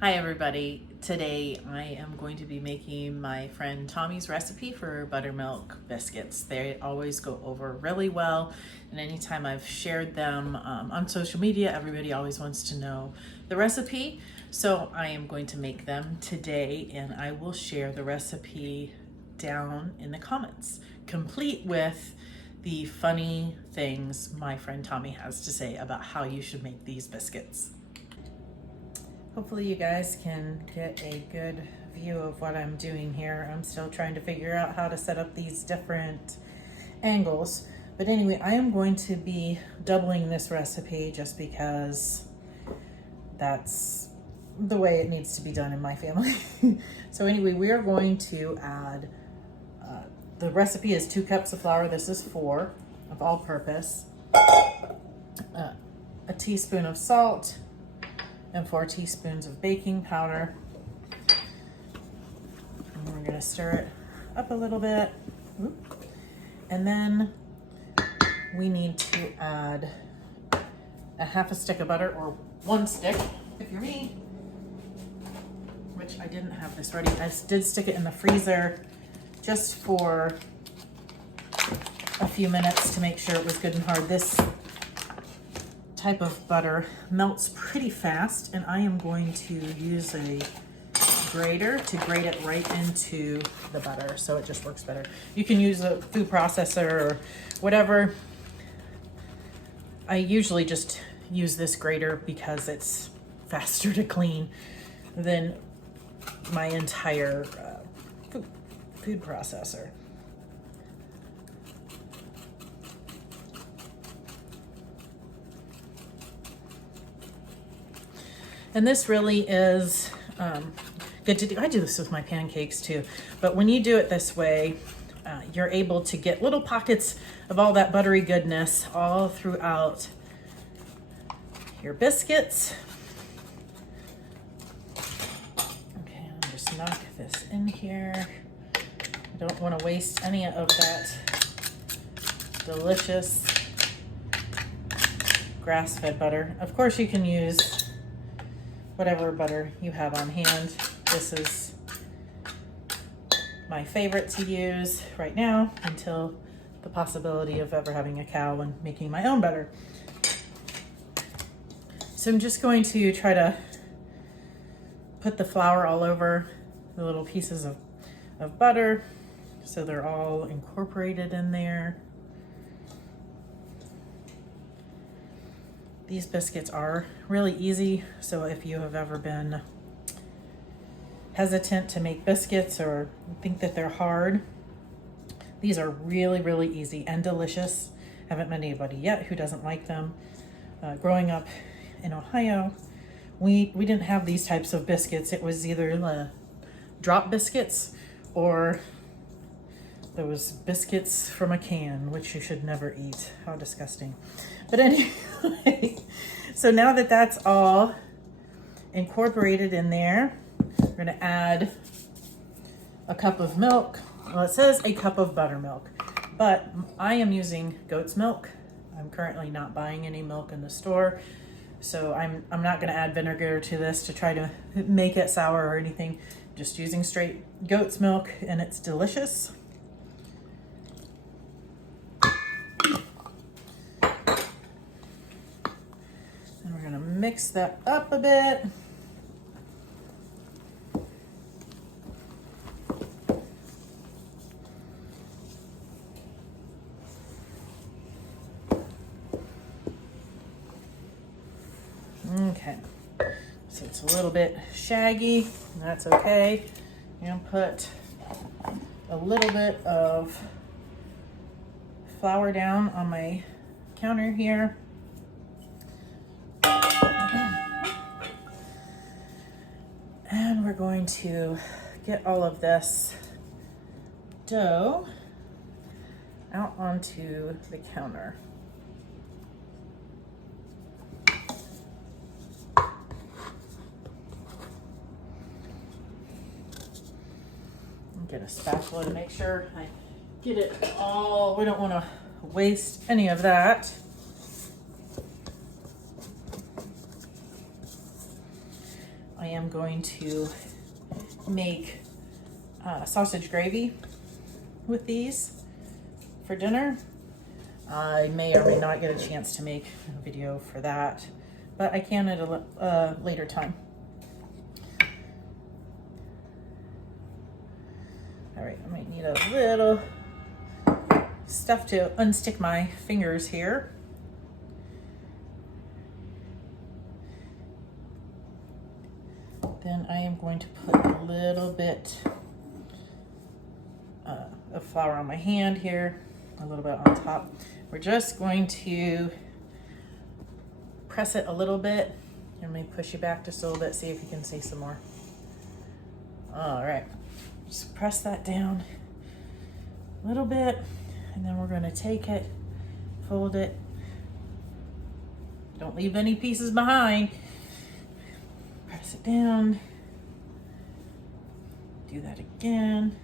Hi everybody. Today I am going to be making my friend Tomi's recipe for buttermilk biscuits. They always go over really well, and anytime I've shared them on social media, everybody always wants to know the recipe. So I am going to make them today, and I will share the recipe down in the comments, complete with the funny things my friend Tomi has to say about how you should make these biscuits. Hopefully you guys can get a good view of what I'm doing here. I'm still trying to figure out how to set up these different angles. But anyway, I am going to be doubling this recipe just because that's the way it needs to be done in my family. So anyway, we are going to add, the recipe is 2 cups of flour. This is 4 of all-purpose, a teaspoon of salt, and 4 teaspoons of baking powder. And we're gonna stir it up a little bit. And then we need to add a half a stick of butter, or 1 stick, if you're me, which I didn't have this ready. I did stick it in the freezer just for a few minutes to make sure it was good and hard. This type of butter melts pretty fast, and I am going to use a grater to grate it right into the butter so it just works better. You can use a food processor or whatever. I usually just use this grater because it's faster to clean than my entire food processor. And this really is good to do. I do this with my pancakes too, but when you do it this way, you're able to get little pockets of all that buttery goodness all throughout your biscuits. Okay, I'll just knock this in here. I don't want to waste any of that delicious grass-fed butter. Of course, you can use whatever butter you have on hand. This is my favorite to use right now until the possibility of ever having a cow and making my own butter. So I'm just going to try to put the flour all over the little pieces of butter so they're all incorporated in there. These biscuits are really easy, so if you have ever been hesitant to make biscuits or think that they're hard, these are really, really easy and delicious. Haven't met anybody yet who doesn't like them. Growing up in Ohio, we didn't have these types of biscuits. It was either the drop biscuits or those biscuits from a can, which you should never eat. How disgusting. But anyway, so now that that's all incorporated in there, we're gonna add a cup of milk. Well, it says a cup of buttermilk, but I am using goat's milk. I'm currently not buying any milk in the store, so I'm not gonna add vinegar to this to try to make it sour or anything. Just using straight goat's milk, and it's delicious. Mix that up a bit. Okay, so it's a little bit shaggy, that's okay. I'm gonna put a little bit of flour down on my counter here. And we're going to get all of this dough out onto the counter. Get a spatula to make sure I get it all. We don't want to waste any of that. I am going to make sausage gravy with these for dinner. I may or may not get a chance to make a video for that, but I can at a later time. All right, I might need a little stuff to unstick my fingers here. Then I am going to put a little bit of flour on my hand here, a little bit on top. We're just going to press it a little bit. Let me push you back just a little bit, see if you can see some more. All right, just press that down a little bit, and then we're gonna take it, fold it. Don't leave any pieces behind. Press it down. Do that again.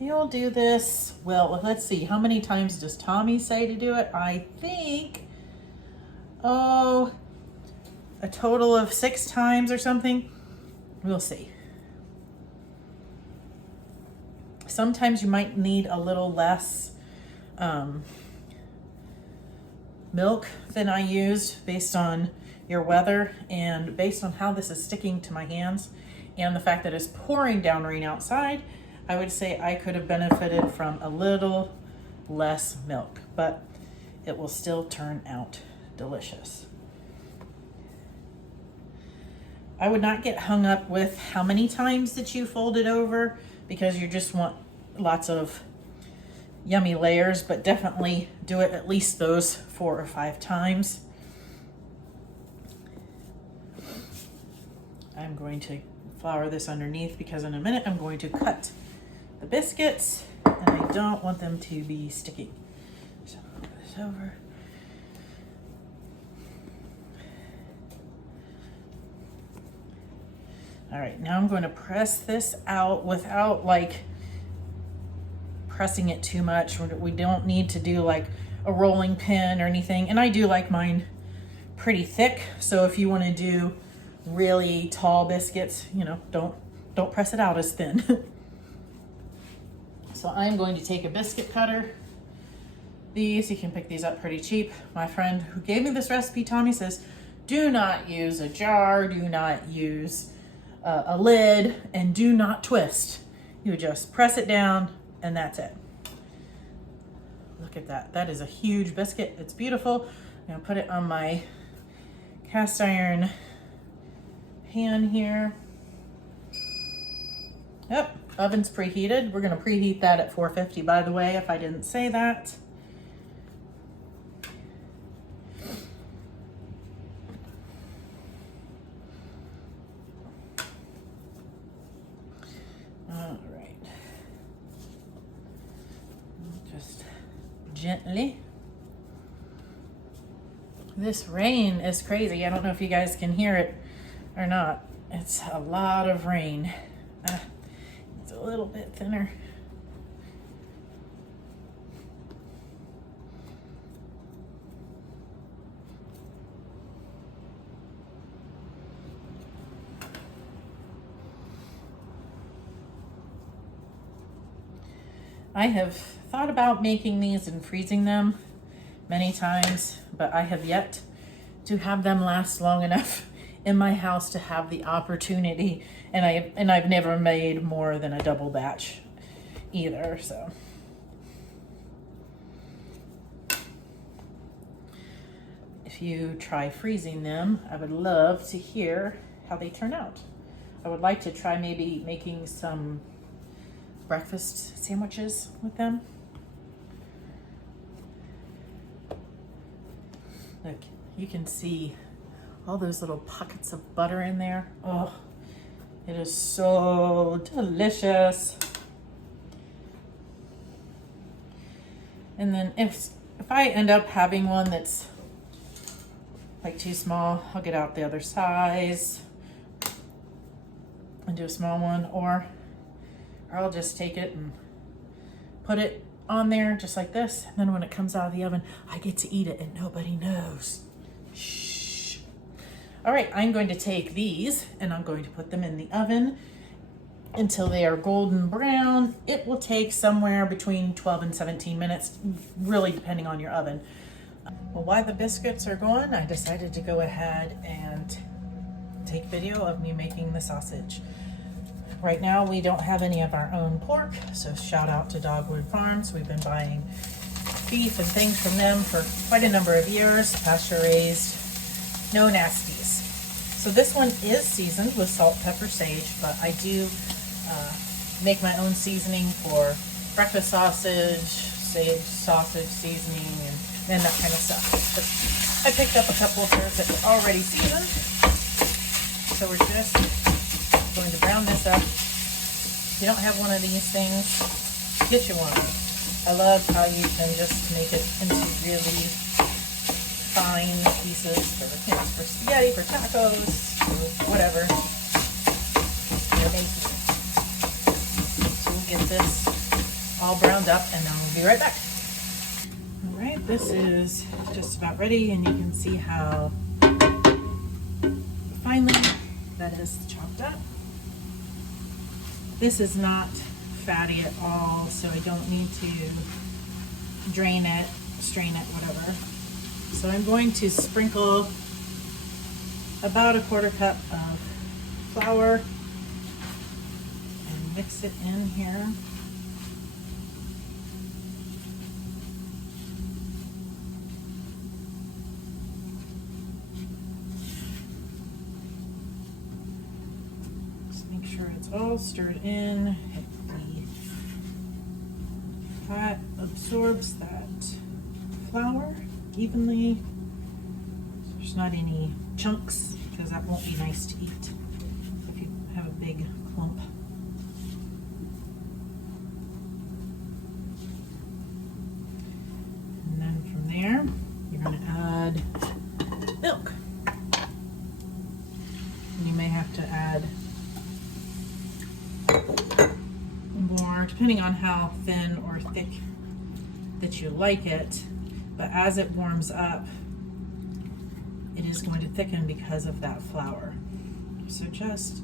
You'll do this, well, let's see, how many times does Tomi say to do it? I think, a total of 6 times or something. We'll see. Sometimes you might need a little less milk than I used based on your weather and based on how this is sticking to my hands and the fact that it's pouring down rain outside. I would say I could have benefited from a little less milk, but it will still turn out delicious. I would not get hung up with how many times that you fold it over because you just want lots of yummy layers, but definitely do it at least those 4 or 5 times. I'm going to flour this underneath because in a minute I'm going to cut the biscuits and I don't want them to be sticky. So I'll put this over. All right, now I'm going to press this out without like pressing it too much. We don't need to do like a rolling pin or anything. And I do like mine pretty thick. So if you want to do really tall biscuits, you know, don't press it out as thin. So I'm going to take a biscuit cutter. These, you can pick these up pretty cheap. My friend who gave me this recipe, Tomi, says, do not use a jar, do not use a lid, and do not twist. You just press it down and that's it. Look at that. That is a huge biscuit. It's beautiful. I'm gonna put it on my cast iron pan here. Yep, oven's preheated. We're gonna preheat that at 450, by the way, if I didn't say that. All right. Just gently. This rain is crazy. I don't know if you guys can hear it or not. It's a lot of rain. It's a little bit thinner. I have thought about making these and freezing them many times, but I have yet to have them last long enough in my house to have the opportunity, and I've never made more than a double batch either, so. If you try freezing them, I would love to hear how they turn out. I would like to try maybe making some breakfast sandwiches with them. Look, you can see all those little pockets of butter in there. Oh, it is so delicious. And then if I end up having one that's like too small, I'll get out the other size and do a small one, or I'll just take it and put it on there just like this. And then when it comes out of the oven, I get to eat it and nobody knows. Shh. All right, I'm going to take these and I'm going to put them in the oven until they are golden brown. It will take somewhere between 12 and 17 minutes, really depending on your oven. Well, while the biscuits are going, I decided to go ahead and take video of me making the sausage. Right now, we don't have any of our own pork, so shout out to Dogwood Farms. We've been buying beef and things from them for quite a number of years, pasture raised, no nasties. So this one is seasoned with salt, pepper, sage, but I do make my own seasoning for breakfast sausage, sage sausage seasoning, and that kind of stuff. But I picked up a couple of hers that were already seasoned. So we're just going to brown this up. If you don't have one of these things, get you one. I love how you can just make it into really fine pieces for, you know, for spaghetti, for tacos, for whatever. They're amazing. So we'll get this all browned up and then we'll be right back. All right, this is just about ready, and you can see how finely that is chopped up. This is not fatty at all, so I don't need to drain it, strain it, whatever. So I'm going to sprinkle about a 1/4 cup of flour and mix it in here. Just make sure it's all stirred in. The fat absorbs that flour evenly. So there's not any chunks, because that won't be nice to eat if you have a big clump. And then from there, you're going to add milk. And you may have to add more, depending on how thin or thick that you like it. But as it warms up, it is going to thicken because of that flour. So just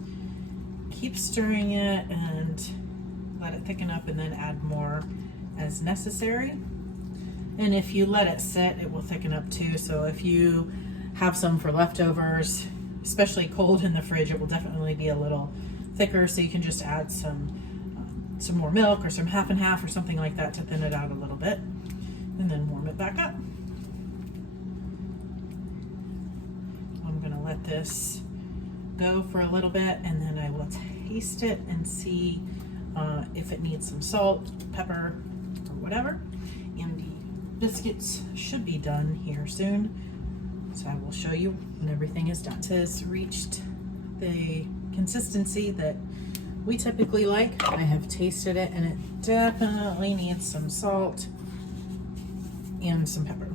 keep stirring it and let it thicken up, and then add more as necessary. And if you let it sit, it will thicken up too. So if you have some for leftovers, especially cold in the fridge, it will definitely be a little thicker. So you can just add some more milk or some half and half or something like that to thin it out a little bit, and then warm it back up. I'm gonna let this go for a little bit, and then I will taste it and see if it needs some salt, pepper, or whatever. And the biscuits should be done here soon, so I will show you when everything is done. It has reached the consistency that we typically like. I have tasted it, and it definitely needs some salt and some pepper.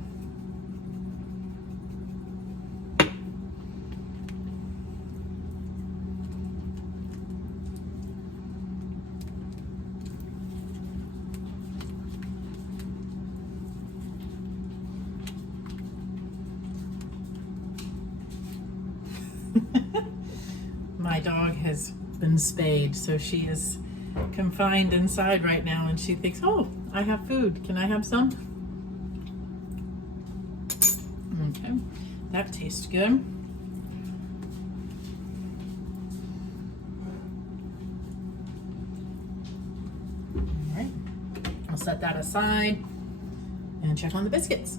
My dog has been spayed, so she is confined inside right now, and she thinks, oh, I have food. Can I have some? Okay, that tastes good. All right, I'll set that aside and check on the biscuits.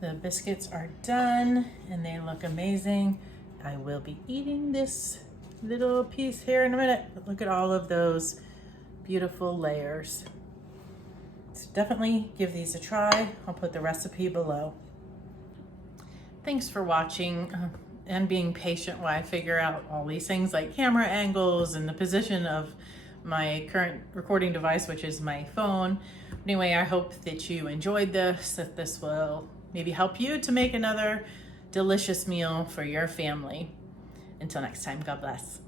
The biscuits are done and they look amazing. I will be eating this little piece here in a minute, but look at all of those beautiful layers. So definitely give these a try. I'll put the recipe below. Thanks for watching and being patient while I figure out all these things like camera angles and the position of my current recording device, which is my phone. Anyway, I hope that you enjoyed this, that this will maybe help you to make another delicious meal for your family. Until next time, God bless.